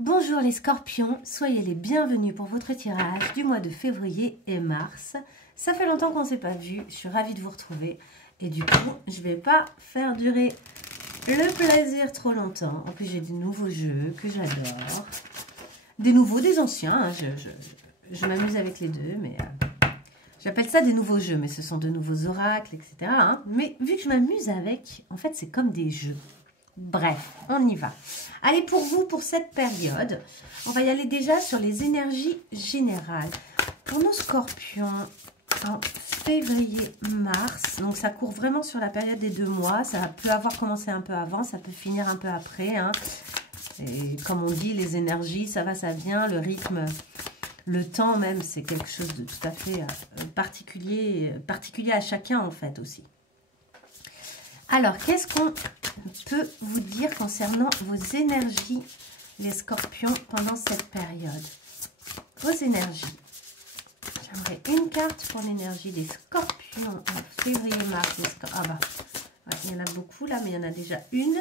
Bonjour les scorpions, soyez les bienvenus pour votre tirage du mois de février et mars. Ça fait longtemps qu'on ne s'est pas vu, je suis ravie de vous retrouver. Et du coup, je ne vais pas faire durer le plaisir trop longtemps. En plus, j'ai des nouveaux jeux que j'adore. Des nouveaux, des anciens. Hein. Je m'amuse avec les deux, mais j'appelle ça des nouveaux jeux. Mais ce sont de nouveaux oracles, etc. Hein. Mais vu que je m'amuse avec, en fait, c'est comme des jeux. Bref, on y va. Allez, pour vous, pour cette période, on va y aller déjà sur les énergies générales. Pour nos scorpions, en février-mars, donc ça court vraiment sur la période des 2 mois. Ça peut avoir commencé un peu avant, ça peut finir un peu après. Hein. Et comme on dit, les énergies, ça va, ça vient. Le rythme, le temps même, c'est quelque chose de tout à fait particulier à chacun en fait aussi. Alors, qu'est-ce qu'on peut vous dire concernant vos énergies, les scorpions, pendant cette période? Vos énergies. J'aimerais une carte pour l'énergie des scorpions en février-mars. Ah bah, ouais, il y en a beaucoup là, mais il y en a déjà une.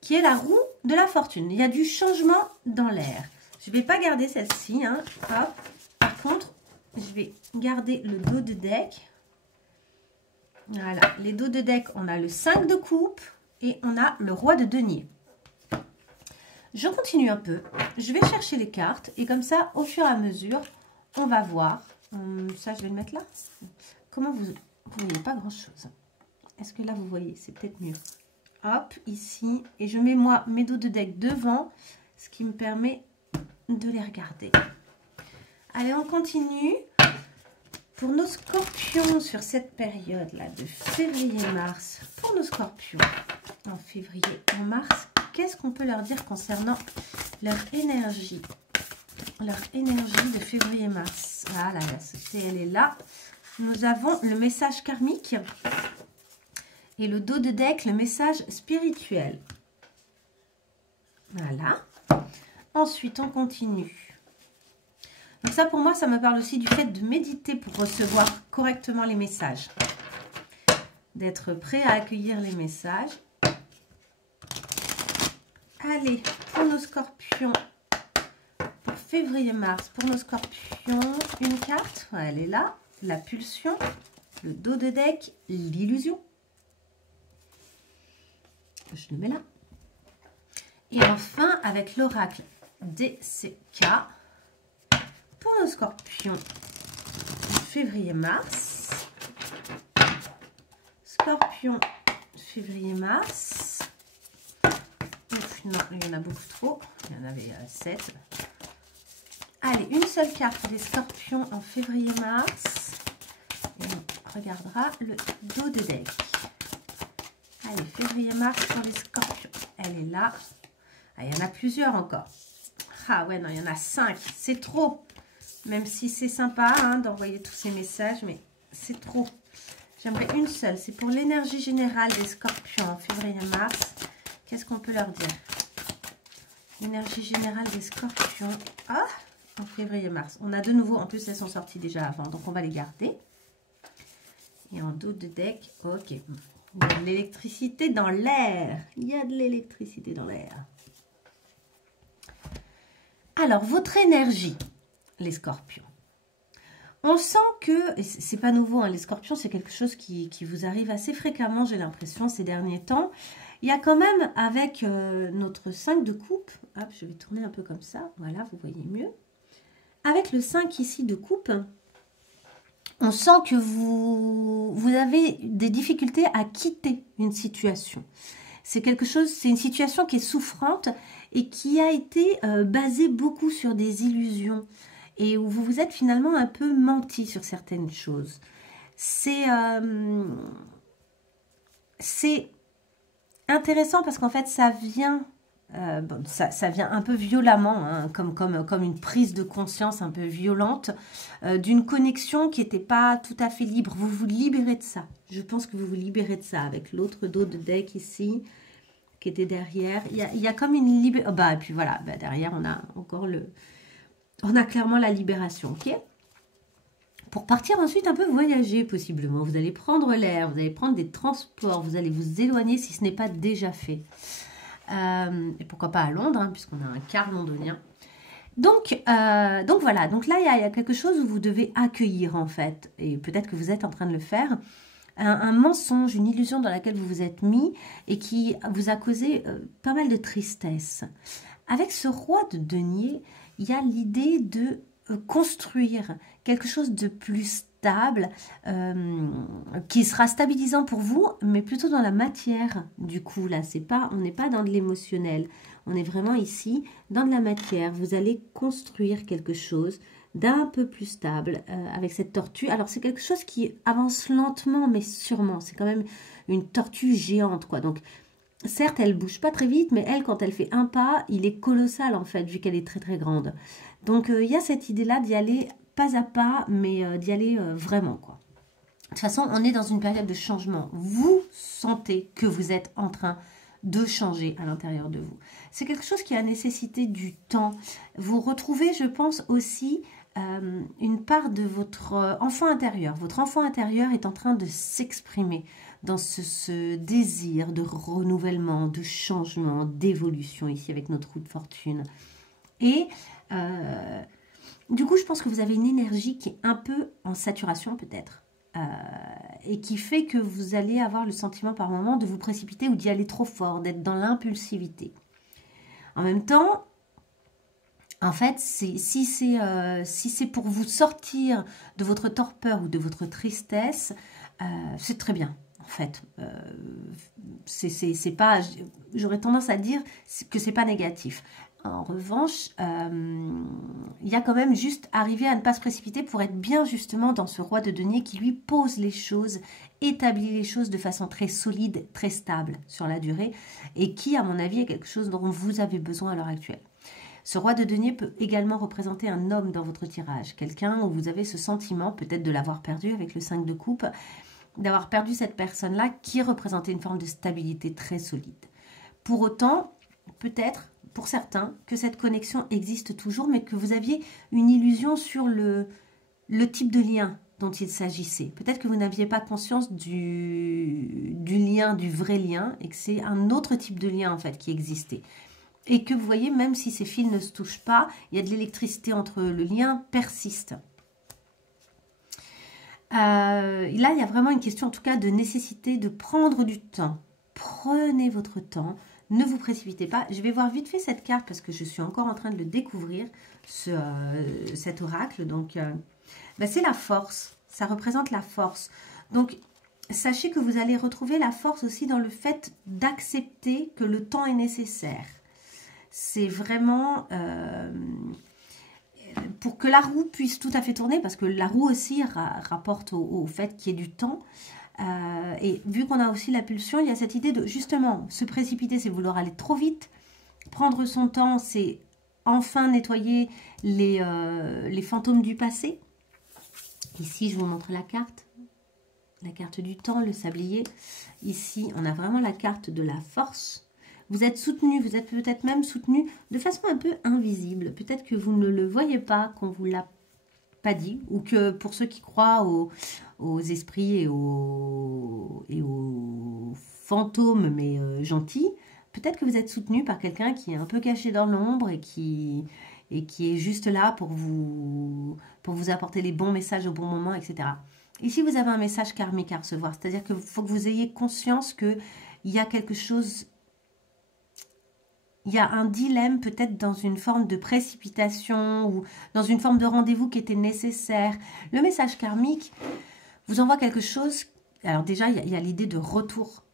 Qui est la roue de la fortune. Il y a du changement dans l'air. Je ne vais pas garder celle-ci. Hein. Hop. Par contre, je vais garder le dos de deck. Voilà, les dos de deck, on a le 5 de coupe et on a le roi de denier. Je continue un peu, je vais chercher les cartes et comme ça, au fur et à mesure, on va voir. Ça, je vais le mettre là. Comment vous voyez pas grand-chose. Est-ce que là, vous voyez? C'est peut-être mieux. Hop, ici. Et je mets, moi, mes dos de deck devant, ce qui me permet de les regarder. Allez, on continue. Pour nos scorpions sur cette période-là de février-mars, pour nos scorpions en février en mars, qu'est-ce qu'on peut leur dire concernant leur énergie? Leur énergie de février-mars. Voilà, la société, elle est là. Nous avons le message karmique et le dos de deck, le message spirituel. Voilà. Ensuite, on continue. Donc ça, pour moi, ça me parle aussi du fait de méditer pour recevoir correctement les messages. D'être prêt à accueillir les messages. Allez, pour nos scorpions, pour février-mars, pour nos scorpions, une carte, elle est là, la pulsion, le dos de deck, l'illusion. Je le mets là. Et enfin, avec l'oracle DCK, pour nos scorpions, février-mars. Scorpion, février-mars. Non, il y en a beaucoup trop. Il y en avait 7. Allez, une seule carte pour les scorpions en février-mars. Et on regardera le dos de deck. Allez, février-mars pour les scorpions. Elle est là. Ah, il y en a plusieurs encore. Ah ouais, non, il y en a 5. C'est trop. Même si c'est sympa hein, d'envoyer tous ces messages, mais c'est trop. J'aimerais une seule. C'est pour l'énergie générale des scorpions en février-mars. Qu'est-ce qu'on peut leur dire? L'énergie générale des scorpions en février-mars. On a de nouveau, en plus elles sont sorties déjà avant, donc on va les garder. Et en dos de deck, ok. Il y a de l'électricité dans l'air. Il y a de l'électricité dans l'air. Alors, votre énergie, les scorpions. On sent que, et c'est pas nouveau, hein, les scorpions, c'est quelque chose qui vous arrive assez fréquemment, j'ai l'impression, ces derniers temps. Il y a quand même, avec notre 5 de coupe, hop, je vais tourner un peu comme ça, voilà, vous voyez mieux. Avec le 5 ici de coupe, on sent que vous avez des difficultés à quitter une situation. C'est quelque chose, c'est une situation qui est souffrante et qui a été basée beaucoup sur des illusions. Et où vous vous êtes finalement un peu menti sur certaines choses. C'est intéressant parce qu'en fait, ça vient, ça vient un peu violemment, hein, comme une prise de conscience un peu violente, d'une connexion qui n'était pas tout à fait libre. Vous vous libérez de ça. Je pense que vous vous libérez de ça avec l'autre dos de deck ici, qui était derrière. Il y a comme une libération. Et puis voilà, derrière, on a encore le... On a clairement la libération, ok? Pour partir ensuite un peu voyager possiblement. Vous allez prendre l'air, vous allez prendre des transports, vous allez vous éloigner si ce n'est pas déjà fait. Et pourquoi pas à Londres, hein, puisqu'on a un quart londonien. Donc voilà, donc là, il y a quelque chose où vous devez accueillir, en fait, et peut-être que vous êtes en train de le faire, un mensonge, une illusion dans laquelle vous vous êtes mis et qui vous a causé pas mal de tristesse. Avec ce roi de denier, il y a l'idée de construire quelque chose de plus stable, qui sera stabilisant pour vous, mais plutôt dans la matière. Du coup, là, on n'est pas dans de l'émotionnel. On est vraiment ici dans de la matière. Vous allez construire quelque chose d'un peu plus stable avec cette tortue. Alors, c'est quelque chose qui avance lentement, mais sûrement. C'est quand même une tortue géante, quoi. Donc, certes, elle bouge pas très vite, mais elle, quand elle fait un pas, il est colossal, en fait, vu qu'elle est très, très grande. Donc, il y a cette idée-là d'y aller pas à pas, mais d'y aller vraiment, quoi. De toute façon, on est dans une période de changement. Vous sentez que vous êtes en train de changer à l'intérieur de vous. C'est quelque chose qui a nécessité du temps. Vous retrouvez, je pense, aussi une part de votre enfant intérieur. Votre enfant intérieur est en train de s'exprimer dans ce désir de renouvellement, de changement, d'évolution ici avec notre roue de fortune. Et du coup, je pense que vous avez une énergie qui est un peu en saturation peut-être. Et qui fait que vous allez avoir le sentiment par moment de vous précipiter ou d'y aller trop fort, d'être dans l'impulsivité. En même temps, en fait, si c'est pour vous sortir de votre torpeur ou de votre tristesse, c'est très bien. En fait, c'est pas. J'aurais tendance à dire que c'est pas négatif. En revanche, il y a quand même juste arriver à ne pas se précipiter pour être bien justement dans ce roi de denier qui lui pose les choses, établit les choses de façon très solide, très stable sur la durée et qui, à mon avis, est quelque chose dont vous avez besoin à l'heure actuelle. Ce roi de denier peut également représenter un homme dans votre tirage, quelqu'un où vous avez ce sentiment peut-être de l'avoir perdu avec le 5 de coupe, d'avoir perdu cette personne-là qui représentait une forme de stabilité très solide. Pour autant, peut-être pour certains, que cette connexion existe toujours, mais que vous aviez une illusion sur le type de lien dont il s'agissait. Peut-être que vous n'aviez pas conscience du lien, du vrai lien, et que c'est un autre type de lien en fait qui existait. Et que vous voyez, même si ces fils ne se touchent pas, il y a de l'électricité entre eux, le lien persiste. Là, il y a vraiment une question en tout cas de nécessité de prendre du temps. Prenez votre temps. Ne vous précipitez pas. Je vais voir vite fait cette carte parce que je suis encore en train de le découvrir, cet oracle. Donc, c'est la force. Ça représente la force. Donc, sachez que vous allez retrouver la force aussi dans le fait d'accepter que le temps est nécessaire. C'est vraiment pour que la roue puisse tout à fait tourner, parce que la roue aussi rapporte au fait qu'il y ait du temps. Et vu qu'on a aussi la pulsion, il y a cette idée de justement se précipiter, c'est vouloir aller trop vite. Prendre son temps, c'est enfin nettoyer les fantômes du passé. Ici, je vous montre la carte du temps, le sablier. Ici, on a vraiment la carte de la force. Vous êtes soutenu, vous êtes peut-être même soutenu de façon un peu invisible. Peut-être que vous ne le voyez pas, qu'on vous l'a pas dit, ou que pour ceux qui croient aux esprits et aux fantômes, mais gentils, peut-être que vous êtes soutenu par quelqu'un qui est un peu caché dans l'ombre et qui est juste là pour vous apporter les bons messages au bon moment, etc. Ici, vous avez un message karmique à recevoir, c'est-à-dire qu'il faut que vous ayez conscience qu'il y a quelque chose. Il y a un dilemme peut-être dans une forme de précipitation ou dans une forme de rendez-vous qui était nécessaire. Le message karmique vous envoie quelque chose. Alors déjà, il y a l'idée de retour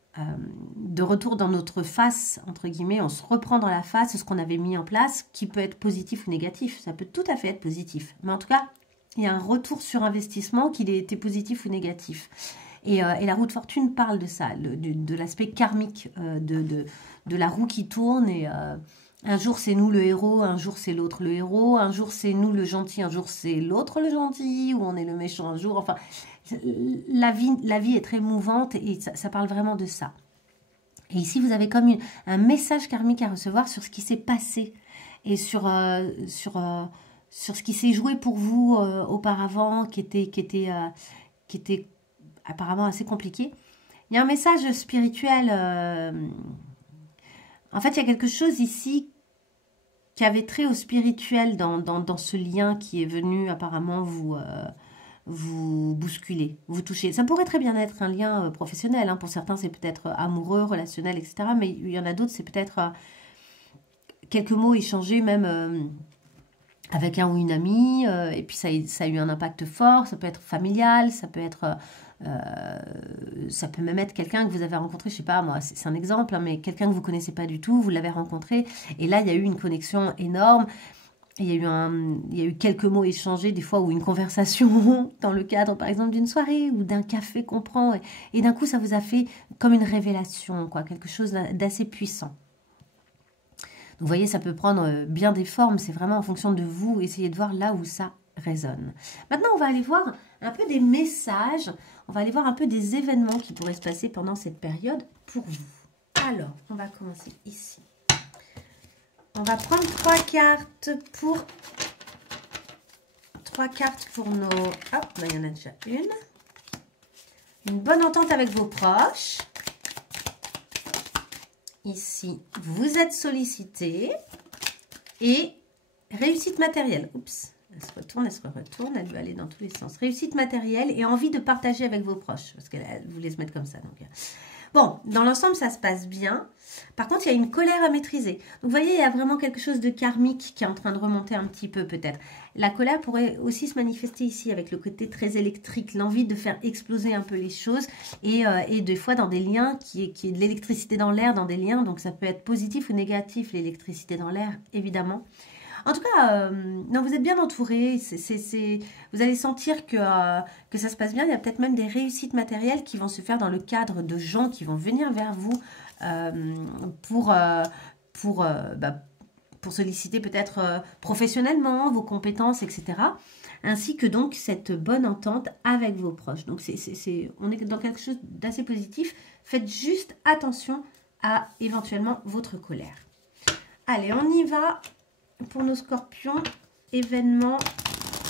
dans notre face, entre guillemets. On se reprend dans la face ce qu'on avait mis en place, qui peut être positif ou négatif. Ça peut tout à fait être positif. Mais en tout cas, il y a un retour sur investissement, qu'il ait été positif ou négatif. Et la roue de fortune parle de ça, de l'aspect karmique de la roue qui tourne. Et un jour c'est nous le héros, un jour c'est l'autre le héros, un jour c'est nous le gentil, un jour c'est l'autre le gentil, ou on est le méchant un jour. Enfin, la vie est très mouvante et ça parle vraiment de ça. Et ici vous avez comme un message karmique à recevoir sur ce qui s'est passé et sur ce qui s'est joué pour vous auparavant, qui était apparemment assez compliqué. Il y a un message spirituel En fait, il y a quelque chose ici qui avait trait au spirituel dans ce lien qui est venu apparemment vous bousculer, vous toucher. Ça pourrait très bien être un lien professionnel. Hein. Pour certains, c'est peut-être amoureux, relationnel, etc. Mais il y en a d'autres, c'est peut-être quelques mots échangés même avec un ou une amie. Et puis, ça a eu un impact fort. Ça peut être familial, ça peut être... ça peut même être quelqu'un que vous avez rencontré, je sais pas, moi, c'est un exemple, hein, mais quelqu'un que vous connaissez pas du tout, vous l'avez rencontré, et là, il y a eu une connexion énorme. Il y a eu quelques mots échangés, des fois, ou une conversation dans le cadre, par exemple, d'une soirée ou d'un café qu'on prend. Et d'un coup, ça vous a fait comme une révélation, quoi, quelque chose d'assez puissant. Donc, vous voyez, ça peut prendre bien des formes. C'est vraiment en fonction de vous. Essayez de voir là où ça résonne. Maintenant, on va aller voir un peu des messages. On va aller voir un peu des événements qui pourraient se passer pendant cette période pour vous. Alors, on va commencer ici. On va prendre 3 cartes pour nos... Hop, là, il y en a déjà une. Une bonne entente avec vos proches. Ici, vous êtes sollicité. Et réussite matérielle. Oups, elle se retourne, elle veut aller dans tous les sens. Réussite matérielle et envie de partager avec vos proches. Parce qu'elle voulait se mettre comme ça. Donc... Bon, dans l'ensemble, ça se passe bien. Par contre, il y a une colère à maîtriser. Donc, vous voyez, il y a vraiment quelque chose de karmique qui est en train de remonter un petit peu, peut-être. La colère pourrait aussi se manifester ici avec le côté très électrique, l'envie de faire exploser un peu les choses et des fois dans des liens qui est de l'électricité dans l'air, dans des liens. Donc, ça peut être positif ou négatif, l'électricité dans l'air, évidemment. En tout cas, non, vous êtes bien entouré. Vous allez sentir que ça se passe bien. Il y a peut-être même des réussites matérielles qui vont se faire dans le cadre de gens qui vont venir vers vous pour solliciter peut-être professionnellement vos compétences, etc. Ainsi que donc cette bonne entente avec vos proches. Donc, on est dans quelque chose d'assez positif. Faites juste attention à éventuellement votre colère. Allez, on y va. Pour nos scorpions, événements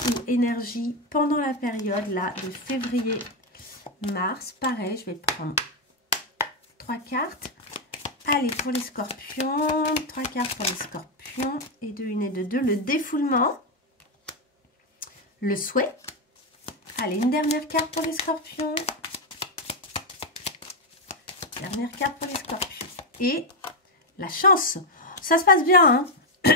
ou énergie pendant la période là de février-mars. Pareil, je vais prendre 3 cartes. Allez, pour les scorpions, 3 cartes pour les scorpions. Et de 1 et de 2, le défoulement. Le souhait. Allez, une dernière carte pour les scorpions. Dernière carte pour les scorpions. Et la chance. Ça se passe bien, hein?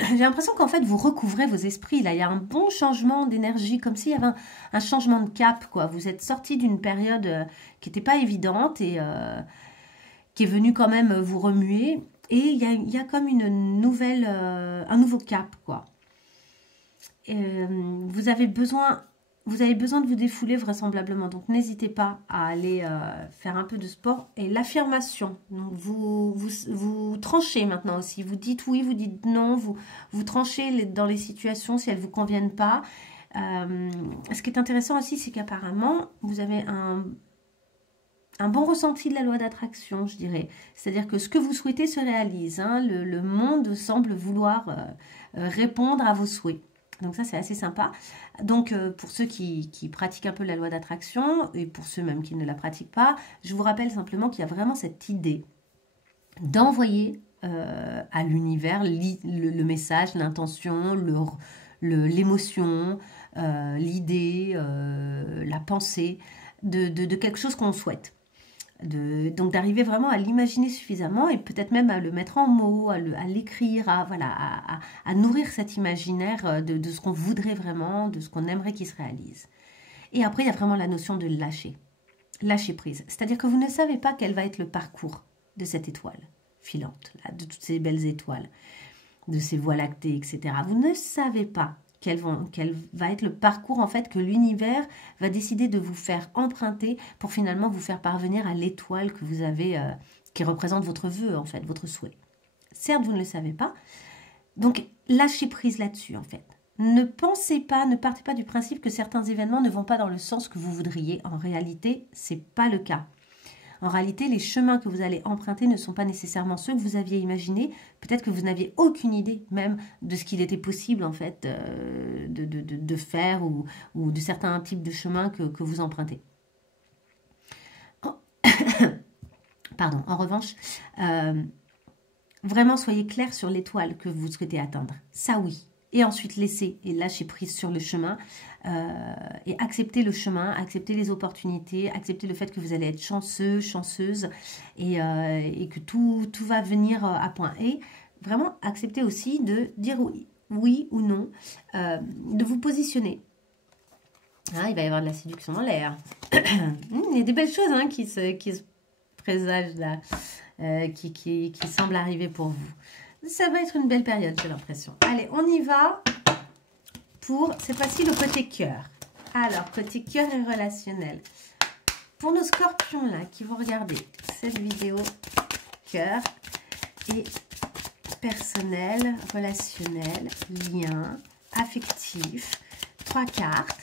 J'ai l'impression qu'en fait, vous recouvrez vos esprits. Là, il y a un bon changement d'énergie, comme s'il y avait un changement de cap, quoi. Vous êtes sorti d'une période qui n'était pas évidente et qui est venue quand même vous remuer. Et il y a comme une nouvelle, un nouveau cap, quoi. Vous avez besoin de vous défouler vraisemblablement. Donc, n'hésitez pas à aller faire un peu de sport. Et l'affirmation, vous tranchez maintenant aussi. Vous dites oui, vous dites non. Vous tranchez dans les situations si elles ne vous conviennent pas. Ce qui est intéressant aussi, c'est qu'apparemment, vous avez un bon ressenti de la loi d'attraction, je dirais. C'est-à-dire que ce que vous souhaitez se réalise. Hein. Le monde semble vouloir répondre à vos souhaits. Donc ça, c'est assez sympa. Donc, pour ceux qui pratiquent un peu la loi d'attraction, et pour ceux même qui ne la pratiquent pas, je vous rappelle simplement qu'il y a vraiment cette idée d'envoyer à l'univers le message, l'intention, l'émotion, l'idée, la pensée de quelque chose qu'on souhaite. Donc d'arriver vraiment à l'imaginer suffisamment et peut-être même à le mettre en mots, à l'écrire, à nourrir cet imaginaire de ce qu'on voudrait vraiment, de ce qu'on aimerait qu'il se réalise. Et après, il y a vraiment la notion de lâcher prise. C'est-à-dire que vous ne savez pas quel va être le parcours de cette étoile filante, là, de toutes ces belles étoiles, de ces voies lactées, etc. Vous ne savez pas quel va être le parcours en fait que l'univers va décider de vous faire emprunter pour finalement vous faire parvenir à l'étoile que vous avez, qui représente votre vœu en fait, votre souhait. Certes, vous ne le savez pas, donc lâchez prise là-dessus en fait. Ne partez pas du principe que certains événements ne vont pas dans le sens que vous voudriez. En réalité, c'est pas le cas. En réalité, les chemins que vous allez emprunter ne sont pas nécessairement ceux que vous aviez imaginés. Peut-être que vous n'aviez aucune idée même de ce qu'il était possible en fait de faire ou de certains types de chemins que vous empruntez. Pardon, en revanche, Vraiment, soyez clair sur l'étoile que vous souhaitez atteindre. Ça, oui. Et ensuite, laissez et lâchez prise sur le chemin et acceptez le chemin, acceptez les opportunités, acceptez le fait que vous allez être chanceux, chanceuse et que tout va venir à point. Et vraiment, acceptez aussi de dire oui ou non, de vous positionner. Hein, il va y avoir de la séduction dans l'air. Il y a des belles choses hein, qui se présagent là, qui semblent arriver pour vous. Ça va être une belle période, j'ai l'impression. Allez, on y va pour cette fois-ci le côté cœur. Alors, côté cœur et relationnel. Pour nos scorpions là qui vont regarder cette vidéo, cœur et personnel, relationnel, lien, affectif, 3 cartes.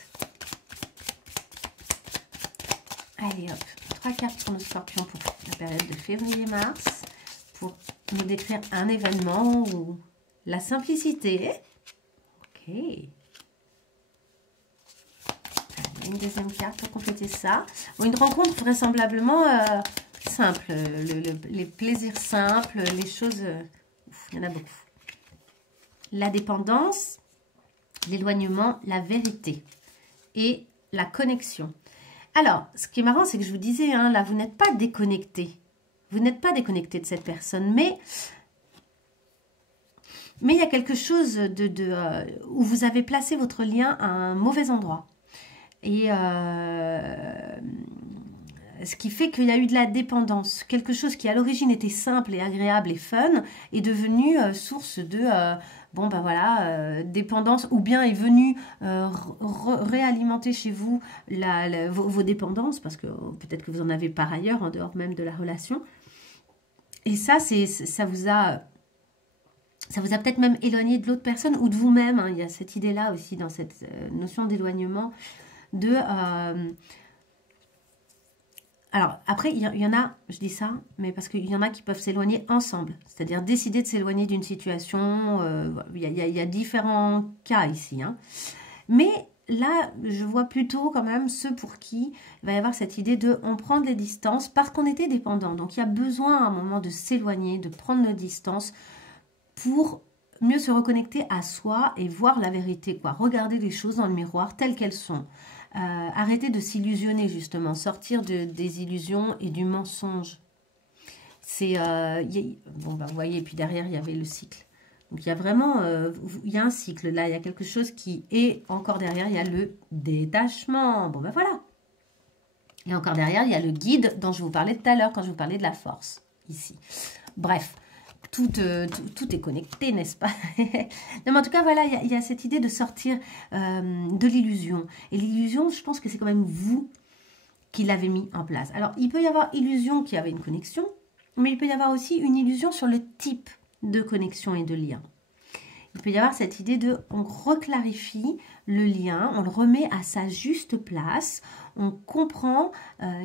Allez hop, 3 cartes pour nos scorpions pour la période de février-mars. Pour nous décrire un événement ou la simplicité. Ok. Allez, une deuxième carte pour compléter ça. Bon, une rencontre vraisemblablement simple. Les plaisirs simples, les choses... il y en a beaucoup. La dépendance, l'éloignement, la vérité et la connexion. Alors, ce qui est marrant, c'est que je vous disais, hein, là, vous n'êtes pas déconnecté. Vous n'êtes pas déconnecté de cette personne, mais il y a quelque chose où vous avez placé votre lien à un mauvais endroit. Et ce qui fait qu'il y a eu de la dépendance. Quelque chose qui à l'origine était simple et agréable et fun est devenu source de bon ben voilà dépendance, ou bien est venu réalimenter chez vous vos dépendances, parce que peut-être que vous en avez par ailleurs en dehors même de la relation. Et ça vous a peut-être même éloigné de l'autre personne ou de vous-même. Hein. Il y a cette idée-là aussi dans cette notion d'éloignement. Alors, après, il y en a, je dis ça, mais parce qu'il y en a qui peuvent s'éloigner ensemble. C'est-à-dire décider de s'éloigner d'une situation. Il y a différents cas ici. Hein. Mais là, je vois plutôt quand même ceux pour qui il va y avoir cette idée de on prend des distances parce qu'on était dépendant. Donc, il y a besoin à un moment de s'éloigner, de prendre nos distances pour mieux se reconnecter à soi et voir la vérité, quoi. Regarder les choses dans le miroir telles qu'elles sont. Arrêter de s'illusionner, justement. Sortir des illusions et du mensonge. C'est... bon, ben, vous voyez, puis derrière, il y avait le cycle. Donc, il y a vraiment... il y a un cycle, là. Il y a quelque chose qui est... Encore derrière, il y a le détachement. Bon, ben voilà. Et encore derrière, il y a le guide dont je vous parlais tout à l'heure, quand je vous parlais de la force, ici. Bref. Tout est connecté, n'est-ce pas? Non, mais en tout cas, voilà, il y a cette idée de sortir de l'illusion. Et l'illusion, je pense que c'est quand même vous qui l'avez mis en place. Alors, il peut y avoir illusion qui avait une connexion, mais il peut y avoir aussi une illusion sur le type de connexion et de lien. Il peut y avoir cette idée de, on reclarifie le lien, on le remet à sa juste place, on comprend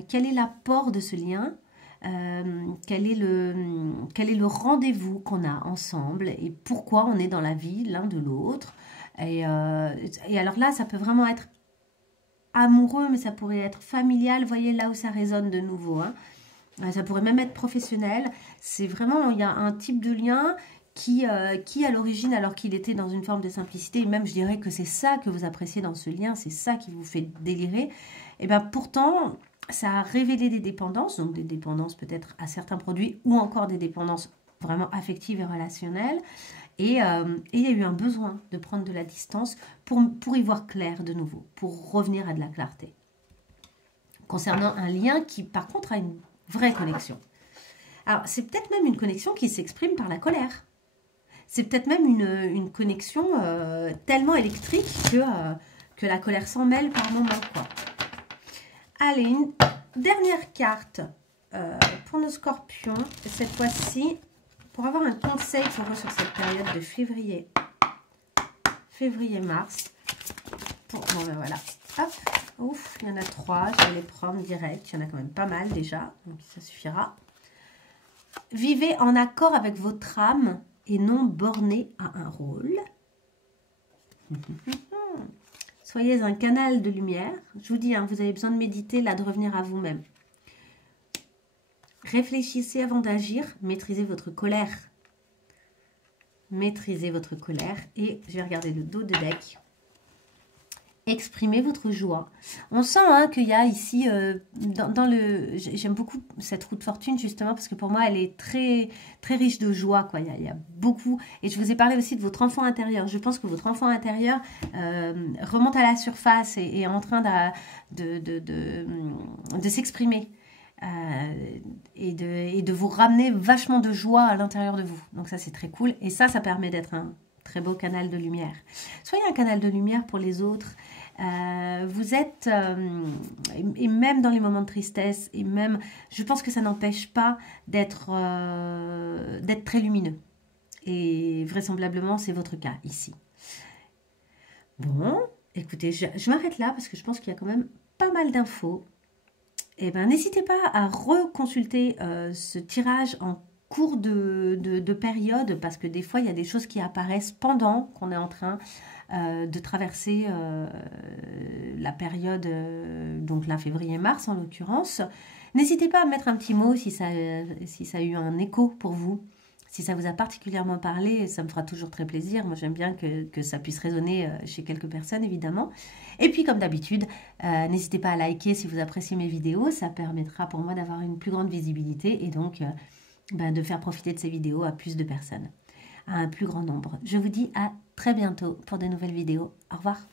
quel est l'apport de ce lien, quel est le rendez-vous qu'on a ensemble et pourquoi on est dans la vie l'un de l'autre. Et alors là, ça peut vraiment être amoureux, mais ça pourrait être familial. Voyez là où ça résonne de nouveau. Hein. Ça pourrait même être professionnel. C'est vraiment, il y a un type de lien qui à l'origine, alors qu'il était dans une forme de simplicité, et même je dirais que c'est ça que vous appréciez dans ce lien, c'est ça qui vous fait délirer, et bien pourtant... ça a révélé des dépendances, donc des dépendances peut-être à certains produits ou encore des dépendances vraiment affectives et relationnelles. Et il y a eu un besoin de prendre de la distance pour y voir clair de nouveau, pour revenir à de la clarté. Concernant un lien qui, par contre, a une vraie connexion. Alors, c'est peut-être même une connexion qui s'exprime par la colère. C'est peut-être même une connexion tellement électrique que la colère s'en mêle par moment, quoi. Allez, une dernière carte pour nos scorpions. Cette fois-ci, pour avoir un conseil pour eux sur cette période de février-mars. Bon, ben voilà. Hop, ouf, il y en a 3. Je vais les prendre direct. Il y en a quand même pas mal déjà, donc ça suffira. Vivez en accord avec votre âme et non borné à un rôle. Soyez un canal de lumière. Je vous dis, hein, vous avez besoin de méditer, là, de revenir à vous-même. Réfléchissez avant d'agir. Maîtrisez votre colère. maîtrisez votre colère. Et je vais regarder le dos de deck. Exprimez votre joie. On sent hein, qu'il y a ici, dans le... J'aime beaucoup cette roue de fortune justement parce que pour moi, elle est très, très riche de joie. Quoi. Il y a beaucoup... Et je vous ai parlé aussi de votre enfant intérieur. Je pense que votre enfant intérieur remonte à la surface et est en train de s'exprimer. Et de vous ramener vachement de joie à l'intérieur de vous. Donc ça, c'est très cool. Et ça permet d'être un très beau canal de lumière. Soyez un canal de lumière pour les autres. Vous êtes, et même dans les moments de tristesse, et même, je pense que ça n'empêche pas d'être très lumineux. Et vraisemblablement, c'est votre cas ici. Bon, écoutez, je m'arrête là parce que je pense qu'il y a quand même pas mal d'infos. Eh ben, n'hésitez pas à reconsulter ce tirage en cours de période parce que des fois, il y a des choses qui apparaissent pendant qu'on est en train de traverser la période, donc là, février-mars en l'occurrence. N'hésitez pas à mettre un petit mot si ça a eu un écho pour vous. Si ça vous a particulièrement parlé, ça me fera toujours très plaisir. Moi, j'aime bien que ça puisse résonner chez quelques personnes, évidemment. Et puis, comme d'habitude, n'hésitez pas à liker si vous appréciez mes vidéos. Ça permettra pour moi d'avoir une plus grande visibilité et donc de faire profiter de ces vidéos à plus de personnes, à un plus grand nombre. Je vous dis à très bientôt pour de nouvelles vidéos. Au revoir.